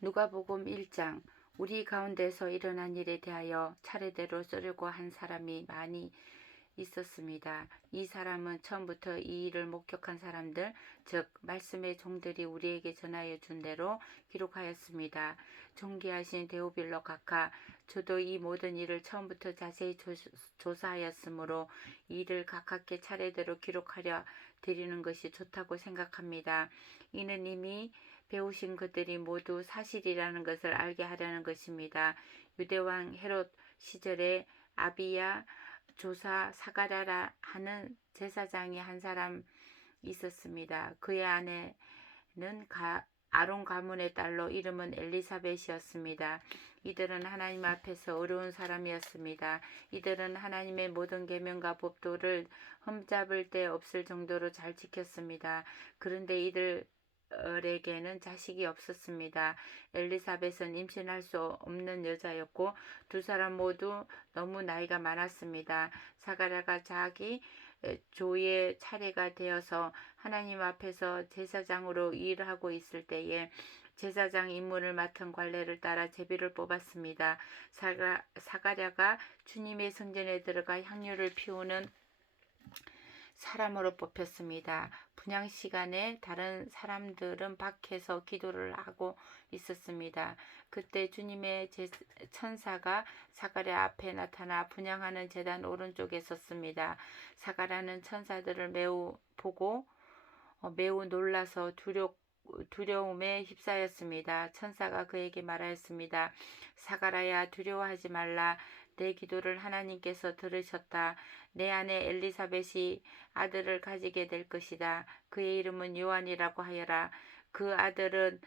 누가복음 1장. 우리 가운데서 일어난 일에 대하여 차례대로 쓰려고 한 사람이 많이 있었습니다. 이 사람은 처음부터 이 일을 목격한 사람들, 즉 말씀의 종들이 우리에게 전하여 준 대로 기록하였습니다. 존귀하신 데오빌로 각하, 저도 이 모든 일을 처음부터 자세히 조사하였으므로 이 일을 각하께 차례대로 기록하려 드리는 것이 좋다고 생각합니다. 이는 이미 배우신 것들이 모두 사실이라는 것을 알게 하려는 것입니다. 유대왕 헤롯 시절에 아비야 조사 사가랴라 하는 제사장이 한 사람 있었습니다. 그의 아내는 아론 가문의 딸로 이름은 엘리사벳이었습니다. 이들은 하나님 앞에서 어려운 사람이었습니다. 이들은 하나님의 모든 계명과 법도를 흠잡을 데 없을 정도로 잘 지켰습니다. 그런데 이들에게는 자식이 없었습니다. 엘리사벳은 임신할 수 없는 여자였고 두 사람 모두 너무 나이가 많았습니다. 사가랴가 자기 조의 차례가 되어서 하나님 앞에서 제사장으로 일하고 있을 때에 제사장 임무를 맡은 관례를 따라 제비를 뽑았습니다. 사가랴가 주님의 성전에 들어가 향유를 피우는 사람으로 뽑혔습니다. 분향 시간에 다른 사람들은 밖에서 기도를 하고 있었습니다. 그때 주님의 천사가 사가랴 앞에 나타나 분향하는 제단 오른쪽에 섰습니다. 사가랴는 천사들을 보고 매우 놀라서 두려움에 휩싸였습니다. 천사가 그에게 말하였습니다. 사가랴야, 두려워하지 말라. 내 기도를 하나님께서 들으셨다. 내 아내 엘리사벳이 아들을 가지게 될 것이다. 그의 이름은 요한이라고 하여라. 그 아들은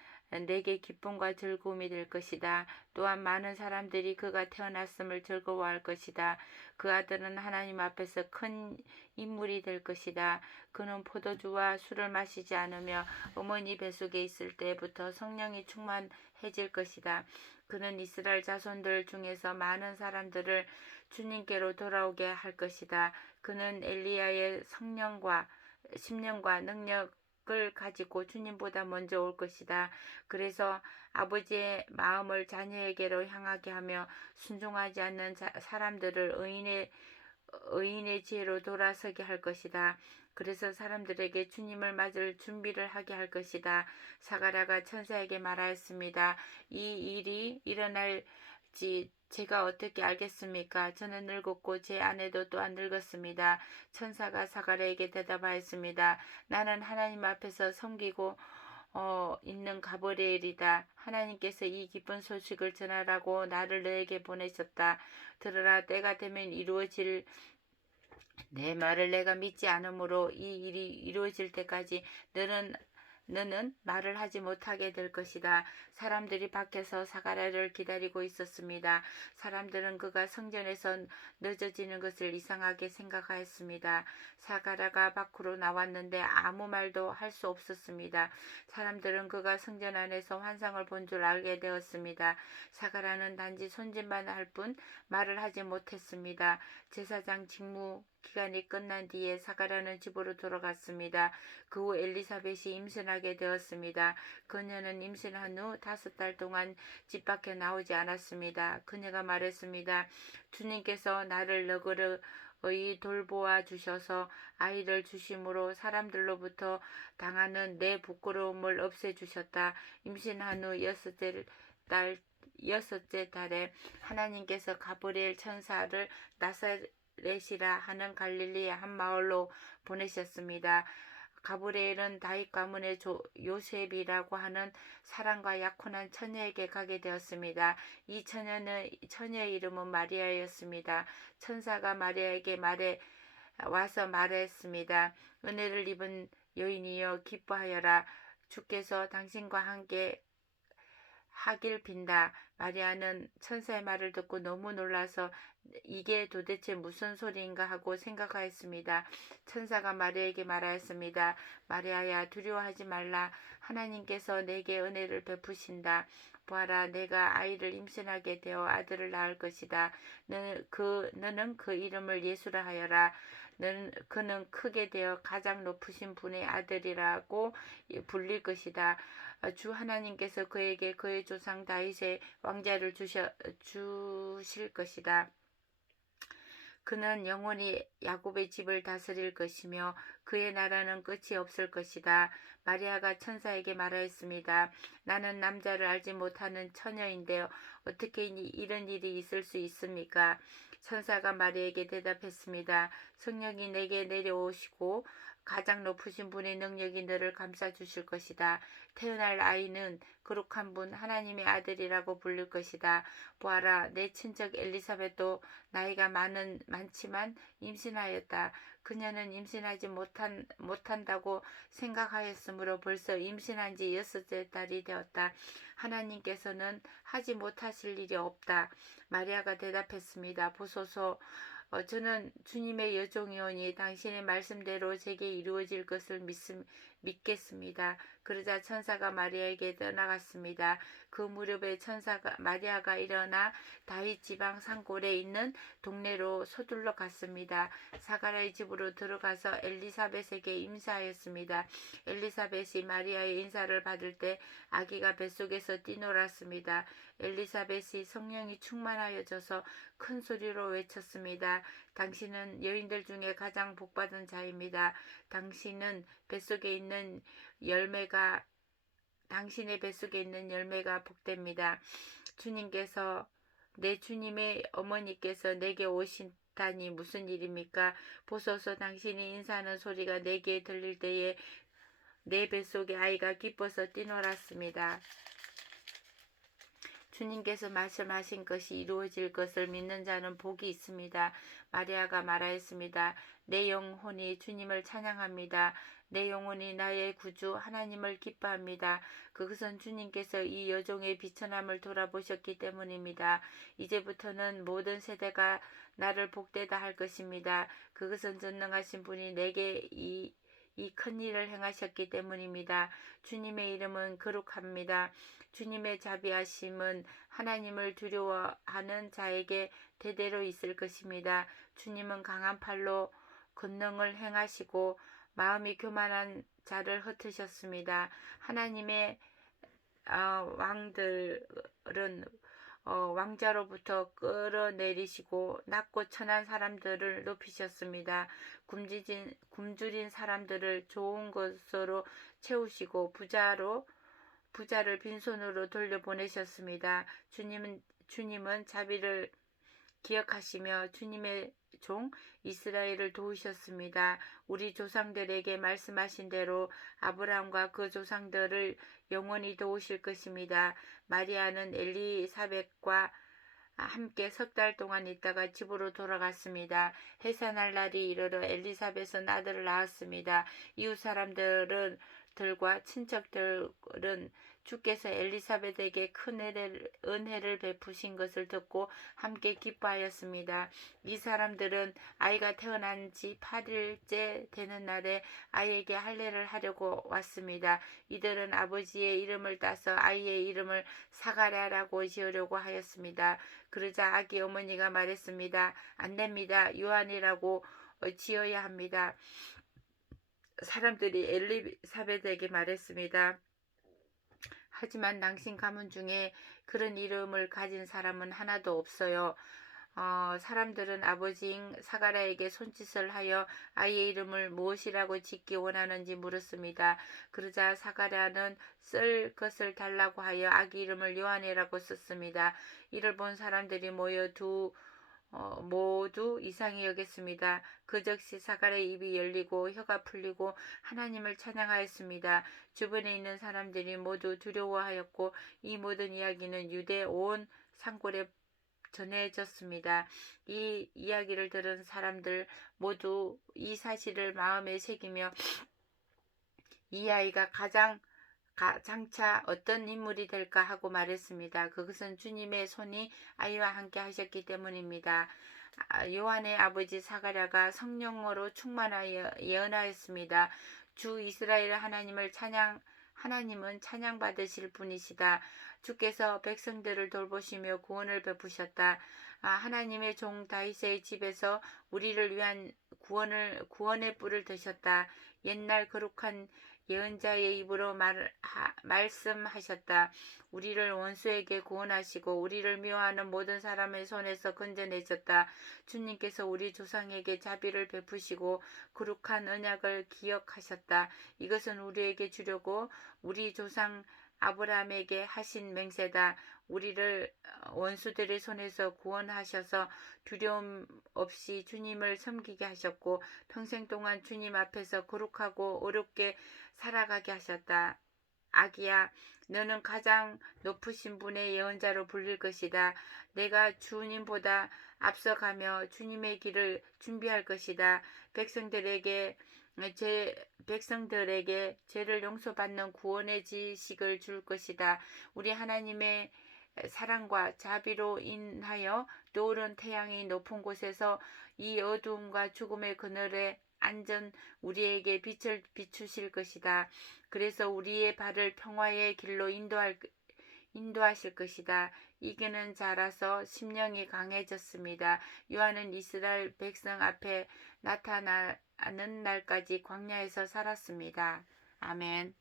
내게 기쁨과 즐거움이 될 것이다. 또한 많은 사람들이 그가 태어났음을 즐거워할 것이다. 그 아들은 하나님 앞에서 큰 인물이 될 것이다. 그는 포도주와 술을 마시지 않으며 어머니 뱃속에 있을 때부터 성령이 충만해질 것이다. 그는 이스라엘 자손들 중에서 많은 사람들을 주님께로 돌아오게 할 것이다. 그는 엘리야의 성령과 심령과 능력을 가지고 주님보다 먼저 올 것이다. 그래서 아버지의 마음을 자녀에게로 향하게 하며 순종하지 않는 사람들을 의인의 지혜로 돌아서게 할 것이다. 그래서 사람들에게 주님을 맞을 준비를 하게 할 것이다. 사가랴가 천사에게 말하였습니다. 이 일이 일어날지 제가 어떻게 알겠습니까? 저는 늙었고 제 아내도 또한 늙었습니다. 천사가 사가랴에게 대답하였습니다. 나는 하나님 앞에서 섬기고 있는 가브리엘이다. 하나님께서 이 기쁜 소식을 전하라고 나를 너에게 보내셨다. 들으라, 때가 되면 이루어질 내 말을 내가 믿지 않으므로 이 일이 이루어질 때까지 너는 말을 하지 못하게 될 것이다. 사람들이 밖에서 사가랴를 기다리고 있었습니다. 사람들은 그가 성전에서 늦어지는 것을 이상하게 생각하였습니다. 사가랴가 밖으로 나왔는데 아무 말도 할 수 없었습니다. 사람들은 그가 성전 안에서 환상을 본 줄 알게 되었습니다. 사가랴는 단지 손짓만 할 뿐 말을 하지 못했습니다. 제사장 직무 기간이 끝난 뒤에 사가랴는 집으로 돌아갔습니다. 그 후 엘리사벳이 임신하게 되었습니다. 그녀는 임신한 후 5달 동안 집 밖에 나오지 않았습니다. 그녀가 말했습니다. 주님께서 나를 너그러이 돌보아 주셔서 아이를 주심으로 사람들로부터 당하는 내 부끄러움을 없애주셨다. 임신한 후 6째 달에 하나님께서 가브리엘 천사를 나사렛이라 하는 갈릴리의 한 마을로 보내셨습니다. 가브리엘은 다윗 가문의 요셉이라고 하는 사랑과 약혼한 처녀에게 가게 되었습니다. 이 처녀의 이름은 마리아였습니다. 천사가 마리아에게 와서 말했습니다. 은혜를 입은 여인이여 기뻐하여라. 주께서 당신과 함께 하길 빈다. 마리아는 천사의 말을 듣고 너무 놀라서 이게 도대체 무슨 소리인가 하고 생각하였습니다. 천사가 마리아에게 말하였습니다. 마리아야, 두려워하지 말라. 하나님께서 내게 은혜를 베푸신다. 보아라, 내가 아이를 임신하게 되어 아들을 낳을 것이다. 너는 그 이름을 예수라 하여라. 그는 크게 되어 가장 높으신 분의 아들이라고 불릴 것이다. 주 하나님께서 그에게 그의 조상 다윗의 왕자를 주실 것이다. 그는 영원히 야곱의 집을 다스릴 것이며 그의 나라는 끝이 없을 것이다. 마리아가 천사에게 말하였습니다. 나는 남자를 알지 못하는 처녀인데 어떻게 이런 일이 있을 수 있습니까? 천사가 마리아에게 대답했습니다. 성령이 내게 내려오시고 가장 높으신 분의 능력이 너를 감싸주실 것이다. 태어날 아이는 거룩한 분 하나님의 아들이라고 불릴 것이다. 보아라, 내 친척 엘리사벳도 나이가 많지만 임신하였다. 그녀는 임신하지 못한다고 생각하였으므로 벌써 임신한 지 6째 달이 되었다. 하나님께서는 하지 못하실 일이 없다. 마리아가 대답했습니다. 보소서, 저는 주님의 여종이오니 당신의 말씀대로 제게 이루어질 것을 믿겠습니다. 그러자 천사가 마리아에게 떠나갔습니다. 그 무렵에 마리아가 일어나 다윗 지방 산골에 있는 동네로 서둘러 갔습니다. 사가랴의 집으로 들어가서 엘리사벳에게 인사하였습니다. 엘리사벳이 마리아의 인사를 받을 때 아기가 뱃속에서 뛰놀았습니다. 엘리사벳이 성령이 충만하여져서 큰 소리로 외쳤습니다. 당신은 여인들 중에 가장 복받은 자입니다. 당신의 뱃속에 있는 열매가 복됩니다. 내 주님의 어머니께서 내게 오신다니 무슨 일입니까? 보소서, 당신이 인사하는 소리가 내게 들릴 때에 내 뱃속에 아이가 기뻐서 뛰놀았습니다. 주님께서 말씀하신 것이 이루어질 것을 믿는 자는 복이 있습니다. 마리아가 말하였습니다. 내 영혼이 주님을 찬양합니다. 내 영혼이 나의 구주 하나님을 기뻐합니다. 그것은 주님께서 이 여종의 비천함을 돌아보셨기 때문입니다. 이제부터는 모든 세대가 나를 복되다 할 것입니다. 그것은 전능하신 분이 내게 이 큰 일을 행하셨기 때문입니다. 주님의 이름은 거룩합니다. 주님의 자비하심은 하나님을 두려워하는 자에게 대대로 있을 것입니다. 주님은 강한 팔로 권능을 행하시고 마음이 교만한 자를 흩으셨습니다. 하나님의 왕들은 왕자로부터 끌어내리시고 낮고 천한 사람들을 높이셨습니다. 굶주린 사람들을 좋은 것으로 채우시고 부자를 빈손으로 돌려보내셨습니다. 주님은 자비를 기억하시며 주님의 종 이스라엘을 도우셨습니다. 우리 조상들에게 말씀하신 대로 아브라함과 그 조상들을 영원히 도우실 것입니다. 마리아는 엘리사벳과 함께 3달 동안 있다가 집으로 돌아갔습니다. 해산할 날이 이르러 엘리사벳은 아들을 낳았습니다. 이웃 사람들과 친척들은 주께서 엘리사벳에게 큰 은혜를 베푸신 것을 듣고 함께 기뻐하였습니다. 이 사람들은 아이가 태어난 지 8일째 되는 날에 아이에게 할례를 하려고 왔습니다. 이들은 아버지의 이름을 따서 아이의 이름을 사가랴라고 지으려고 하였습니다. 그러자 아기 어머니가 말했습니다. 안 됩니다. 요한이라고 지어야 합니다. 사람들이 엘리사벳에게 말했습니다. 하지만 당신 가문 중에 그런 이름을 가진 사람은 하나도 없어요. 사람들은 아버지인 사가랴에게 손짓을 하여 아이의 이름을 무엇이라고 짓기 원하는지 물었습니다. 그러자 사가랴는 쓸 것을 달라고 하여 아기 이름을 요한이라고 썼습니다. 이를 본 사람들이 모두 이상히 여겼습니다. 그 즉시 사가랴의 입이 열리고 혀가 풀리고 하나님을 찬양하였습니다. 주변에 있는 사람들이 모두 두려워하였고 이 모든 이야기는 유대 온 산골에 전해졌습니다. 이 이야기를 들은 사람들 모두 이 사실을 마음에 새기며 이 아이가 장차 어떤 인물이 될까 하고 말했습니다. 그것은 주님의 손이 아이와 함께 하셨기 때문입니다. 요한의 아버지 사가랴가 성령으로 충만하여 예언하였습니다. 주 이스라엘 하나님을 하나님은 찬양받으실 분이시다. 주께서 백성들을 돌보시며 구원을 베푸셨다. 하나님의 종 다윗의 집에서 우리를 위한 구원의 뿔을 드셨다. 옛날 거룩한 예언자의 입으로 말씀하셨다. 우리를 원수에게 구원하시고 우리를 미워하는 모든 사람의 손에서 건져내셨다. 주님께서 우리 조상에게 자비를 베푸시고 거룩한 언약을 기억하셨다. 이것은 우리에게 주려고 우리 조상 아브라함에게 하신 맹세다. 우리를 원수들의 손에서 구원하셔서 두려움 없이 주님을 섬기게 하셨고 평생 동안 주님 앞에서 거룩하고 어렵게 살아가게 하셨다. 아기야, 너는 가장 높으신 분의 예언자로 불릴 것이다. 내가 주님보다 앞서가며 주님의 길을 준비할 것이다. 백성들에게 죄를 용서받는 구원의 지식을 줄 것이다. 우리 하나님의 사랑과 자비로 인하여 떠오른 태양이 높은 곳에서 이 어두움과 죽음의 그늘에 앉은 우리에게 빛을 비추실 것이다. 그래서 우리의 발을 평화의 길로 인도하실 것이다. 이기는 자라서 심령이 강해졌습니다. 요한은 이스라엘 백성 앞에 나타나는 날까지 광야에서 살았습니다. 아멘.